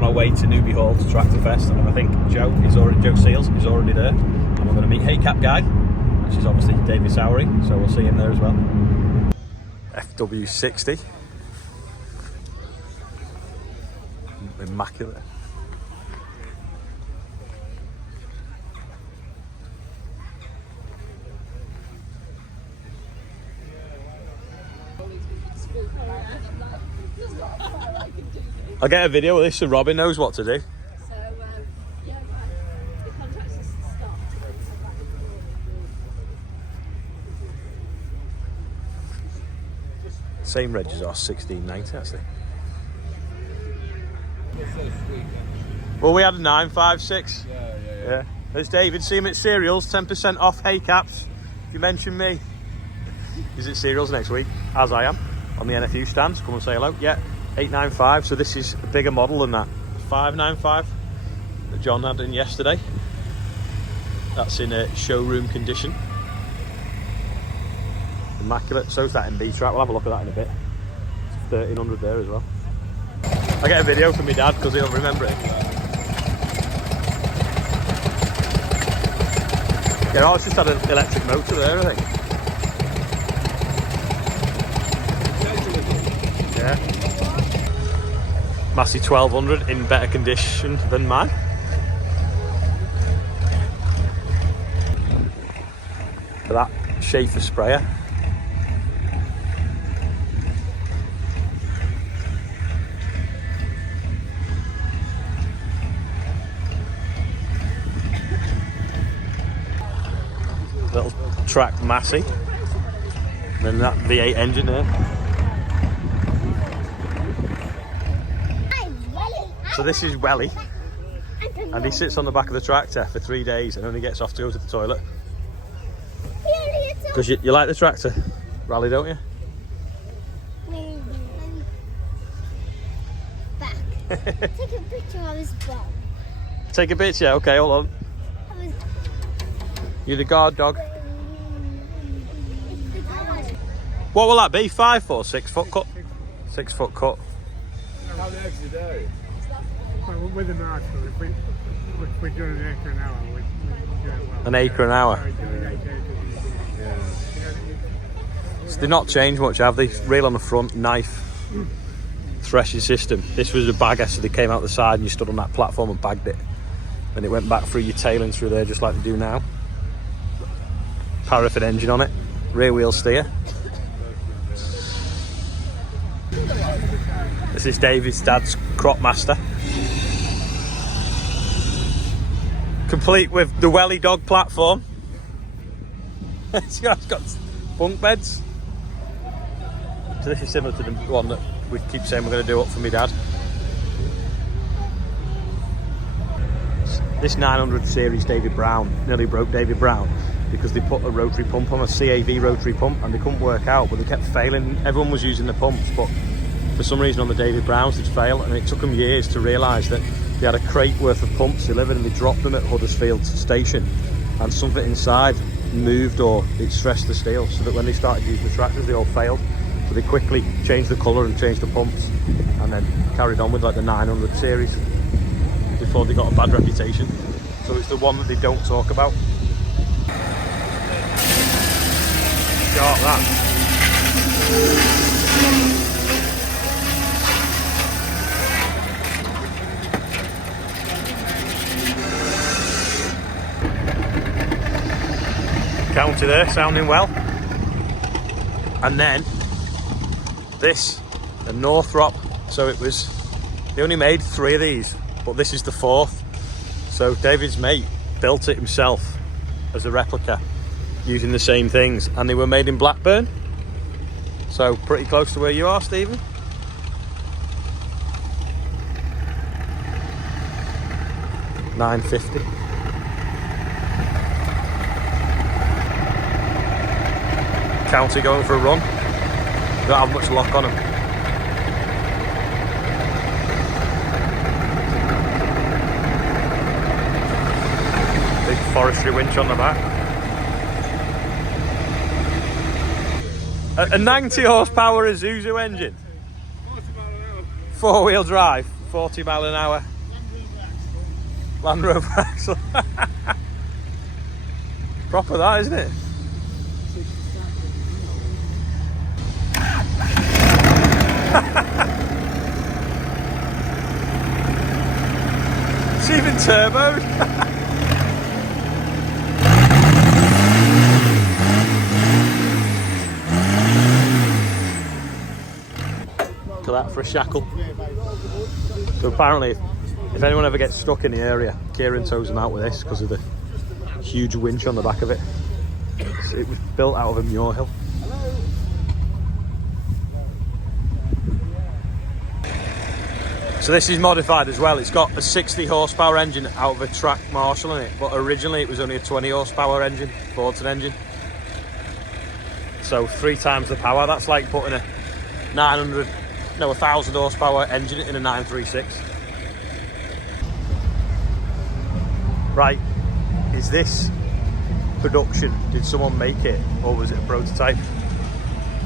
on our way to Newby Hall to Tractor Fest, and I think Joe SEELS is already there, and we're going to meet Hey Cap Guy, which is obviously David Sowery, so we'll see him there as well. FW60, immaculate. I'll get a video of this so Robin knows what to do. So, yeah, the contract's just stopped. Same reg as our 1690 actually. Well, we had a 956. Yeah. There's David, see him at Cereals, 10% off Hey Caps. If you mention me. He's at Cereals next week, as I am, on the NFU stands. Come and say hello. Yeah. 895, so this is a bigger model than that 595 that John had in yesterday. That's in a showroom condition, immaculate. So's that MB track, we'll have a look at that in a bit. It's 1300 there as well. I get a video from my dad because he'll remember it. Yeah, it's just had an electric motor there, I think. Yeah. Massey 1200 in better condition than mine. For that Schaefer sprayer. Little track Massey. And then that V8 engine there. So this is Welly, and he sits on the back of the tractor for 3 days and only gets off to go to the toilet. Because you like the tractor rally, don't you? Back. Take a picture of his bum. Take a picture? Okay, hold on. You're the guard dog. What will that be? 5 foot, 6 foot cut? 6 foot cut. How many eggs a day? With an arch, if we're doing an acre an hour, we do it well. An acre an hour? So they've not changed much, have they? Reel on the front, knife, threshing system. This was a bagger, so they came out the side and you stood on that platform and bagged it. Then it went back through your tailings through there, just like they do now. Paraffin engine on it, rear wheel steer. This is David's dad's crop master. Complete with the Welly dog platform. It's got bunk beds. So this is similar to the one that we keep saying we're going to do up for my dad. This 900 series David Brown nearly broke David Brown because they put a rotary pump on, a CAV rotary pump, and they couldn't work out, but they kept failing. Everyone was using the pumps, but for some reason on the David Browns they'd fail, and it took them years to realise that they had a crate worth of pumps delivered and they dropped them at Huddersfield station, and something inside moved or it stressed the steel, so that when they started using the tractors they all failed. So they quickly changed the colour and changed the pumps, and then carried on with like the 900 series before they got a bad reputation. So it's the one that they don't talk about. Got that. County there, sounding well. And then this, the Northrop. So it was, they only made 3 of these, but this is the 4th. So David's mate built it himself as a replica using the same things, and they were made in Blackburn. So pretty close to where you are, Stephen. $9.50. County going for a run. Don't have much lock on them. Big forestry winch on the back. A 90 horsepower Isuzu engine. 40 mile an hour. 4-wheel drive, 40 mile an hour. Land Rover axle. Proper that, isn't it? It's even turboed. Look at that for a shackle. So apparently, if anyone ever gets stuck in the area, Kieran tows them out with this because of the huge winch on the back of it. So it was built out of a Muirhill. So this is modified as well. It's got a 60 horsepower engine out of a track Marshall in it, but originally it was only a 20 horsepower engine, Fordson engine. So 3 times the power. That's like putting a 1,000 horsepower engine in a 936. Right, is this production? Did someone make it, or was it a prototype?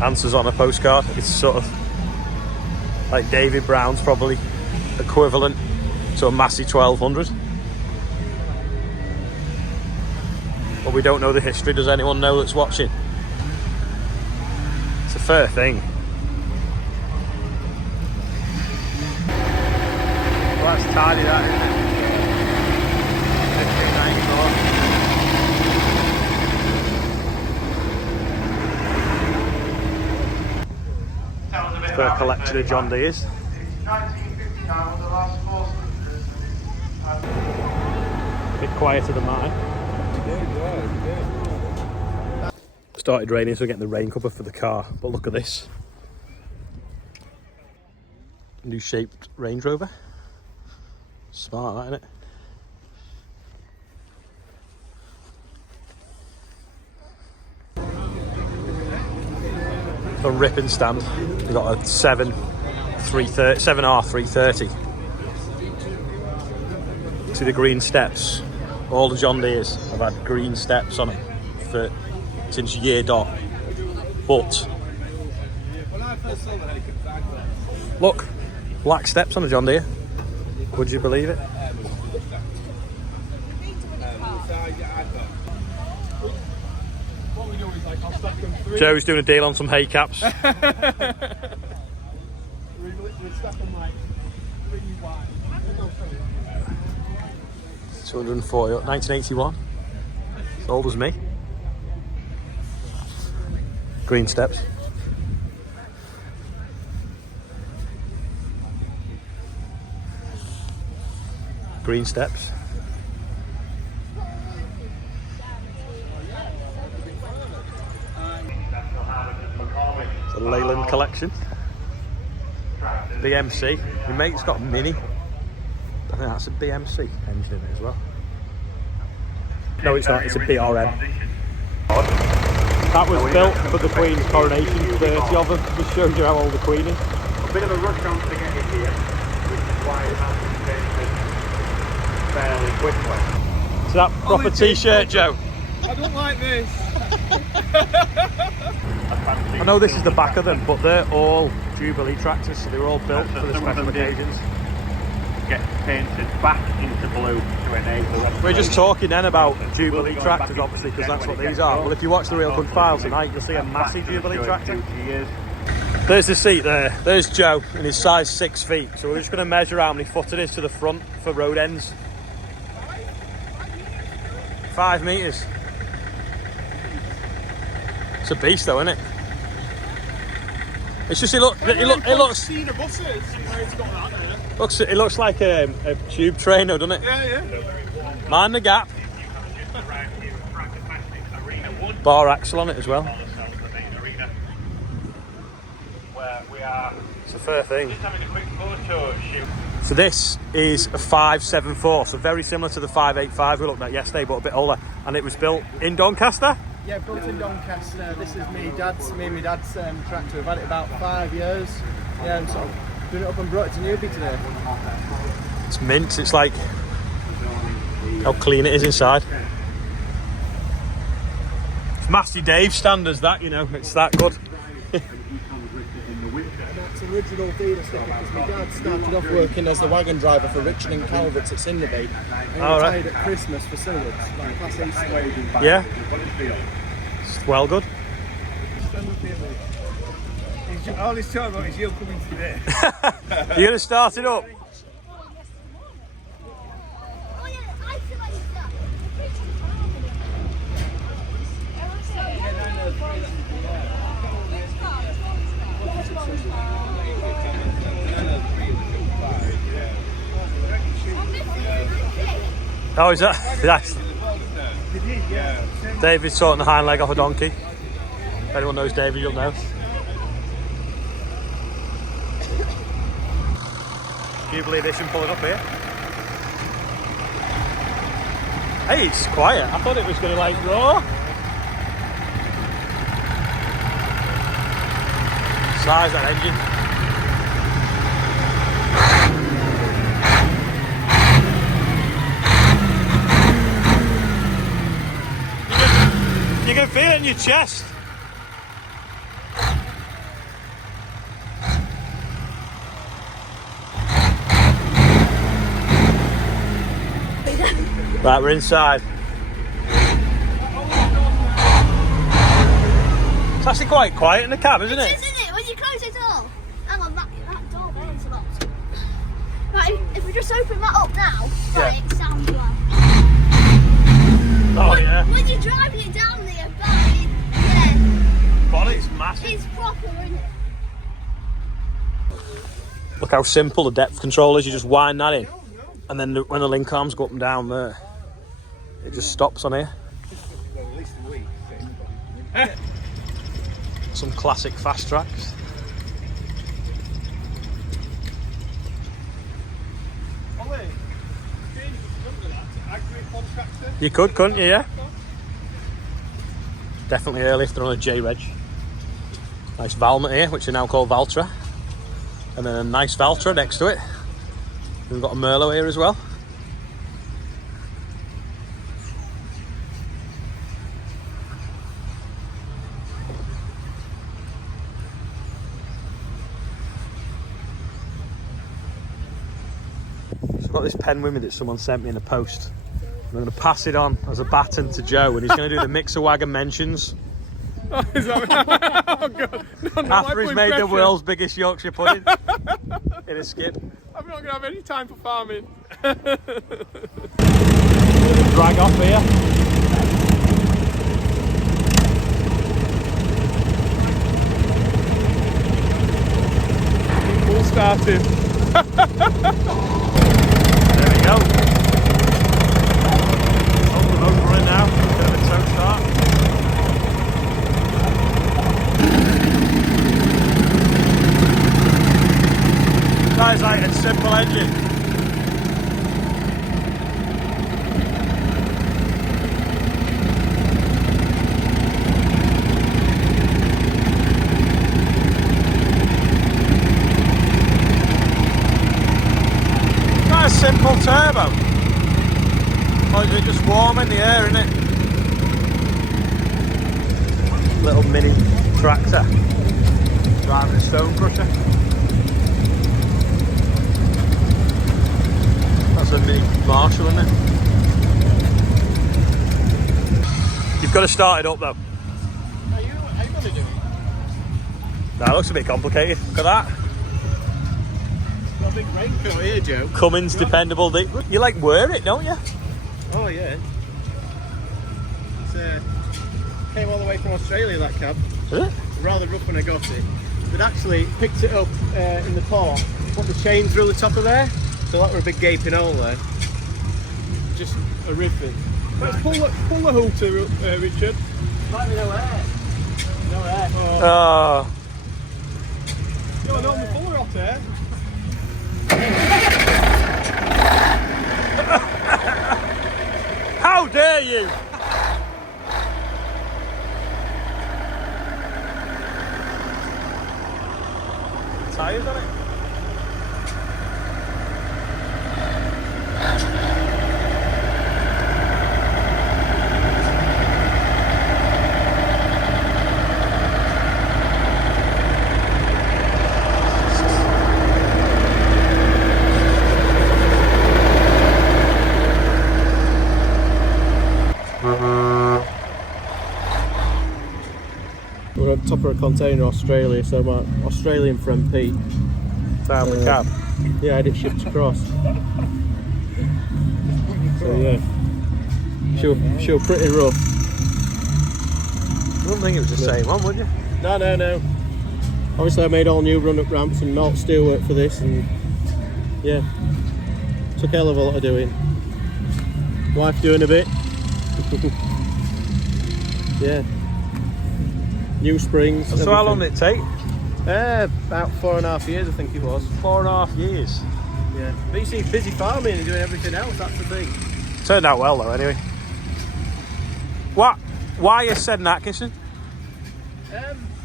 Answers on a postcard. It's sort of like David Brown's probably equivalent to a Massey 1200. But we don't know the history. Does anyone know that's watching? It's a fair thing. Well, that's tidy, that, isn't it? 1594. For a collection of John Deere's. A bit quieter than mine. Started raining, so we're getting the rain cover for the car. But look at this. New shaped Range Rover. Smart, that, isn't it? A ripping stand. We've got a 7R330. See the green steps? All the John Deere's have had green steps on them since year dot. But look, black steps on a John Deere. Would you believe it? Joe's doing a deal on some hay caps. 240, 1981. As old as me. Green steps. Green steps. It's a Leyland collection. BMC. My mate's got a Mini. I think that's a BMC engine in it as well. No, it's not. It's a BRM. That was built for the Queen's coronation. 30 of them. Just shows you how old the Queen is. A bit of a rush on to get in here, which is why it has been fairly quickly. Is that proper t-shirt, Joe? I don't like this. I know this is the back of them, but they're all Jubilee tractors, so they were all built for the special occasions. Get painted back into blue to enable them. We're just talking then about Jubilee tractors, obviously, because that's what these are. Well, if you watch the Real Good File tonight, you'll see a massive Jubilee tractor. There's the seat there. There's Joe in his size 6 feet. So we're just going to measure how many foot it is to the front for road ends. 5 metres. It's a beast though, isn't it? It's just, it looks it looks like a tube train though, doesn't it? Yeah. Mind the gap. Bar axle on it as well. It's a fair thing. So this is a 574, so very similar to the 585 we looked at yesterday, but a bit older. And it was built in Doncaster? Yeah, built in Doncaster. This is me and my dad's tractor. We've had it about 5 years. Yeah, and sort of doing it up and brought it to Newby today. It's mint. It's like how clean it is inside. It's Massey Dave standards, that, you know. It's that good. It's original feeder sticker because my dad started off working as the wagon driver for Richard and Calvert's at Cinderby. And he retired at Christmas for SEELS, like Class A Swede. Yeah. It's well good. All he's talking about is you coming today. You're going to start it up? Oh yeah, I feel like that. Oh, is that? That's David's sorting the hind leg off a donkey. If anyone knows David, you'll know. Can you believe this and pulling up here? Hey, it's quiet. I thought it was going to like roar. Size that engine. You can feel it in your chest. Right, we're inside. It's actually quite quiet in the cab, isn't it? Isn't it? When you close it all. Hang on, that door there is locked. Right, if we just open that up now, right, it sounds well. Oh yeah. When you're driving it down there, yeah, Body's massive. it's proper, isn't it? Look how simple the depth control is. You just wind that in, and then when the link arms go up and down there, it just stops on here. At least a week. Some classic fast tracks. You could, couldn't you? Yeah. Definitely early if they're on a J-Reg. Nice Valmet here, which are now called Valtra. And then a nice Valtra next to it. We've got a Merlot here as well. So I've got this pen with me that someone sent me in a post. I'm going to pass it on as a baton to Joe, and he's going to do the Mixer Wagon mentions. Oh, is that oh god. No, After he's made the world's biggest Yorkshire pudding in a skip. I'm not going to have any time for farming. Drag off here. All started. There we go. Oh, the motor's running now. Bit of a toe start. Nice, like a simple engine. Nice simple turbo. Or is it just warm in the air, isn't it? Little mini tractor driving a stone crusher. That's a mini Marshall, isn't it? You've got to start it up though. Are you going to do it? That looks a bit complicated. Look at that. Got a big raincoat here, Joe. Cummins dependable. You like wear it, don't you? Oh yeah. It's came all the way from Australia, that cab. Is it? Rather rough when I got it. But actually picked it up in the port, put the chain through the top of there, so that were a big gaping hole there. Just a ribbon. Let's pull the halter, Richard. Might be no air. No air. Oh. You're not on the fuller hot air. How dare you! Tyres on it. on top of a container, Australia. So my Australian friend Pete Down the cab. Yeah, I had it shipped across. So yeah, she was pretty rough. You wouldn't think it was the same one, would you? No. Obviously I made all new run-up ramps and naught steelwork for this, and yeah, took a hell of a lot of doing. Wife doing a bit. Yeah. New springs. So how long did it take? About 4.5 years, I think it was. 4.5 years. Yeah. But you see, busy farming and doing everything else, that's the thing. Turned out well though, anyway. What? Why is Sid Atkinson?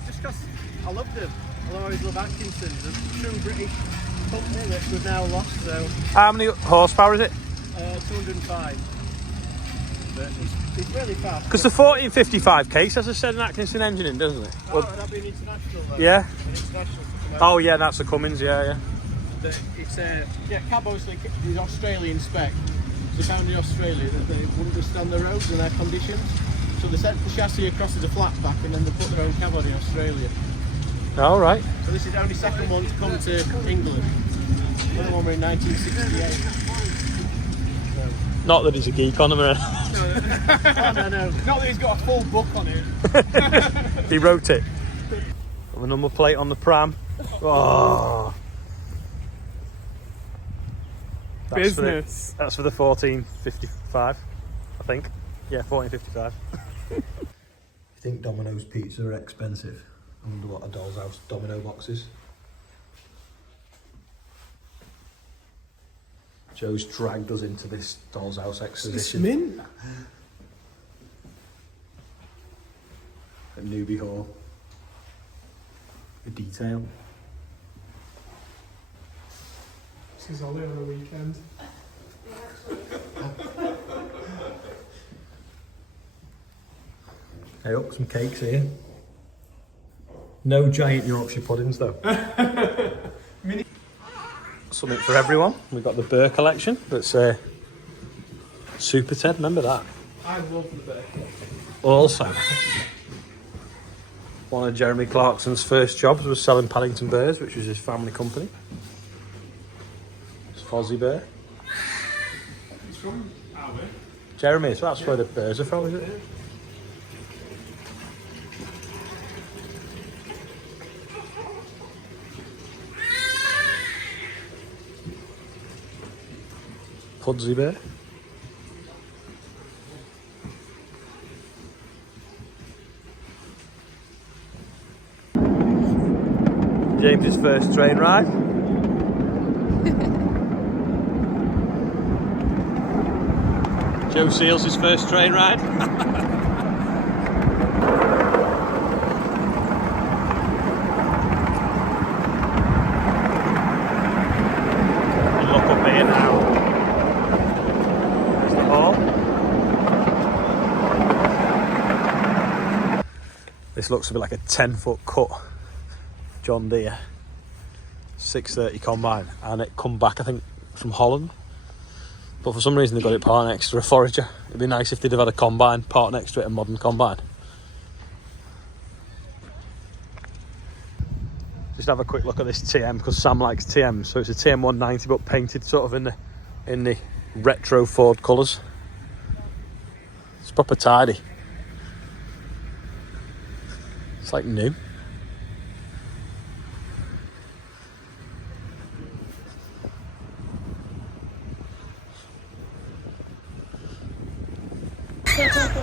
Just because I love them. I'll always love Atkinson's, a true British company that we've now lost. So How many horsepower is it? 205. But it's really fast. Because the 1455 case has a Sid Atkinson engine in, doesn't it? Oh, that'd be an international though. Yeah. An international. Oh yeah, that's the Cummins. Yeah. It's cab obviously is Australian spec. They found in Australia that they wouldn't withstand the roads and their conditions. So they sent the chassis across as a flat pack and then they put their own cab on in Australia. All right. So this is the only second one to come to England. The other one were in 1968. Not that he's a geek on them or anything. No. Not that he's got a full book on it. He wrote it. Got the number plate on the pram. Oh. Business. That's for the 1455, I think. Yeah, 1455. You think Domino's pizza are expensive? I wonder what a Doll's House Domino box is. Joe's dragged us into this Doll's House exhibition. mint. A newbie hall. A detail. This is Ollie on a weekend. Hey, look, some cakes here. No giant Yorkshire puddings though. Something for everyone. We've got the Burr collection. That's Super Ted, remember that? I love the Burr. Also, one of Jeremy Clarkson's first jobs was selling Paddington Burrs, which was his family company. It's Fozzie Burr. It's from Albert. Jeremy, so that's where the Burrs are from, is it? Fozzie Burr. James's first train ride. Joe Seals' first train ride. And look up here now. There's the hall. This looks a bit like a 10-foot cut John Deere 630 combine, and it come back I think from Holland, but for some reason they got it part next to a forager. It'd be nice if they'd have had a combine part next to it, a modern combine. Just have a quick look at this TM because Sam likes TMs. So it's a TM 190 but painted sort of in the retro Ford colours. It's proper tidy. It's like new.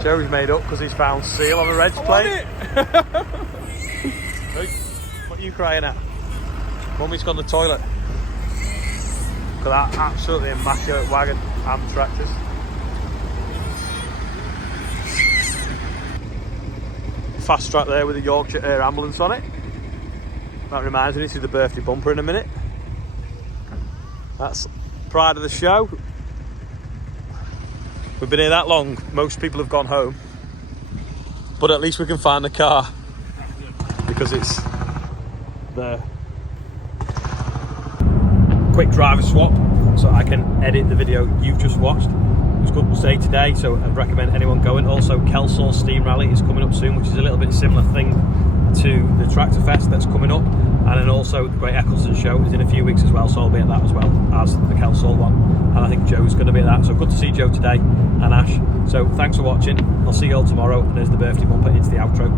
Joey's made up because he's found seal on a reg plate. Hey, what are you crying at? Mummy's gone to the toilet. Look at that absolutely immaculate wagon and tractors. Fast track there with the Yorkshire Air ambulance on it. That reminds me to the birthday bumper in a minute. That's pride of the show. We've been here that long, most people have gone home. But at least we can find the car because it's there. Quick driver swap so I can edit the video you've just watched. It was good day today, so I'd recommend anyone going. Also, Kelsall Steam Rally is coming up soon, which is a little bit similar thing to the Tractor Fest that's coming up, and then also the Great Eccleston Show is in a few weeks as well, so I'll be at that as well as the Kelsall one, and I think Joe's going to be at that. So good to see Joe today, and Ash. So thanks for watching. I'll see you all tomorrow, and there's the birthday bumper into the outro.